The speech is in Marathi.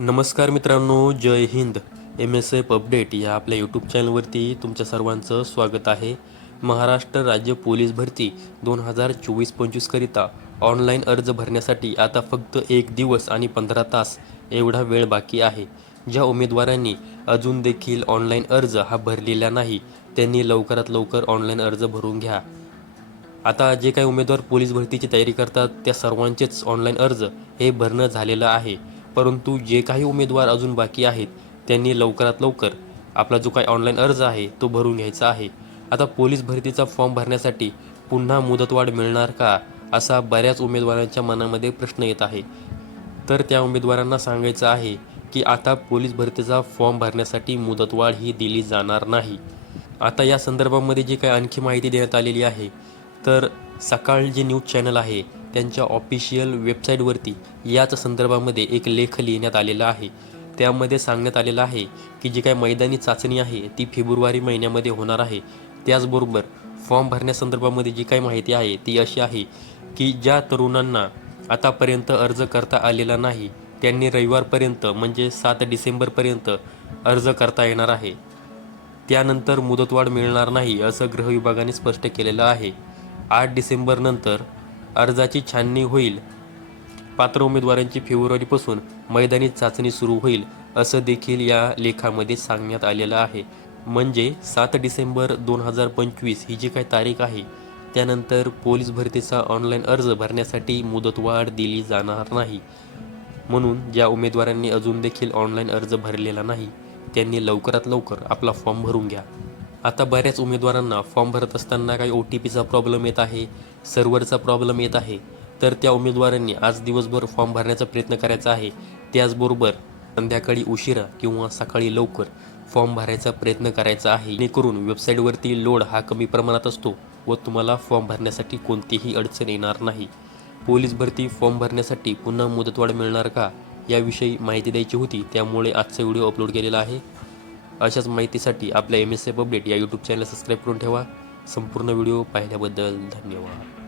नमस्कार मित्रांनो Jai Hind. M S F update या आपल्या यूट्यूब चॅनलवरती तुमच्या सर्वांचं स्वागत आहे. महाराष्ट्र राज्य पोलीस भरती दोन हजार चोवीस पंचवीसकरिता ऑनलाईन अर्ज भरण्यासाठी आता फक्त एक दिवस आणि पंधरा तास एवढा वेळ बाकी आहे. ज्या उमेदवारांनी अजून देखील ऑनलाईन अर्ज हा भरलेला नाही त्यांनी लवकरात लवकर ऑनलाईन अर्ज भरून घ्या. आता जे काही उमेदवार पोलीस भरतीची तयारी करतात त्या सर्वांचेच ऑनलाईन अर्ज हे भरणं झालेलं आहे. परंतु जे काही उमेदवार अजून बाकी आहेत त्यांनी लवकरात लवकर आपला जो काही ऑनलाईन अर्ज आहे तो भरून घ्यायचा आहे. आता पोलीस भरतीचा फॉर्म भरण्यासाठी पुन्हा मुदतवाढ मिळणार का असा बऱ्याच उमेदवारांच्या मनामध्ये प्रश्न येत आहे. तर त्या उमेदवारांना सांगायचं आहे की आता पोलीस भरतीचा फॉर्म भरण्यासाठी मुदतवाढ ही दिली जाणार नाही. आता या संदर्भामध्ये जी काही आणखी माहिती देण्यात आलेली आहे तर सकाळ जे न्यूज चॅनल आहे त्यांच्या ऑफिशियल वेबसाईटवरती याच संदर्भामध्ये एक लेख लिहिण्यात आलेला आहे. त्यामध्ये सांगण्यात आलेलं आहे की जी काही मैदानी चाचणी आहे ती फेब्रुवारी महिन्यामध्ये होणार आहे. त्याचबरोबर फॉर्म भरण्यासंदर्भामध्ये जी काही माहिती आहे ती अशी आहे की ज्या तरुणांना आतापर्यंत अर्ज करता आलेला नाही त्यांनी रविवारपर्यंत म्हणजे सात डिसेंबरपर्यंत अर्ज करता येणार आहे. त्यानंतर मुदतवाढ मिळणार नाही असं गृह विभागाने स्पष्ट केलेलं आहे. आठ डिसेंबरनंतर अर्जाची छाननी होईल. पात्र उमेदवारांची फेब्रुवारीपासून मैदानी चाचणी सुरू होईल असं देखील या लेखामध्ये सांगण्यात आलेलं आहे. म्हणजे सात डिसेंबर दोन हजार पंचवीस ही जी काही तारीख आहे त्यानंतर पोलीस भरतीचा ऑनलाईन अर्ज भरण्यासाठी मुदतवाढ दिली जाणार नाही. म्हणून ज्या उमेदवारांनी अजून देखील ऑनलाईन अर्ज भरलेला नाही त्यांनी लवकरात लवकर आपला फॉर्म भरून घ्या. आता बऱ्याच उमेदवारांना फॉर्म भरत असताना काही ओ टी पीचा प्रॉब्लेम येत आहे सर्व्हरचा प्रॉब्लेम येत आहे. तर त्या उमेदवारांनी आज दिवसभर फॉर्म भरण्याचा प्रयत्न करायचा आहे. त्याचबरोबर संध्याकाळी उशिरा किंवा सकाळी लवकर फॉर्म भरायचा प्रयत्न करायचा आहे. जेणेकरून वेबसाईटवरती लोड हा कमी प्रमाणात असतो व तुम्हाला फॉर्म भरण्यासाठी कोणतीही अडचण येणार नाही. पोलीस भरती फॉर्म भरण्यासाठी पुन्हा मुदतवाढ मिळणार का? याविषयी माहिती द्यायची होती त्यामुळे आजचा व्हिडिओ अपलोड केलेला आहे. अशाच माहितीसाठी आपल्या एम एस एफ अपडेट या यूट्यूब चॅनल सबस्क्राईब करून ठेवा. संपूर्ण व्हिडिओ पाहिल्याबद्दल धन्यवाद.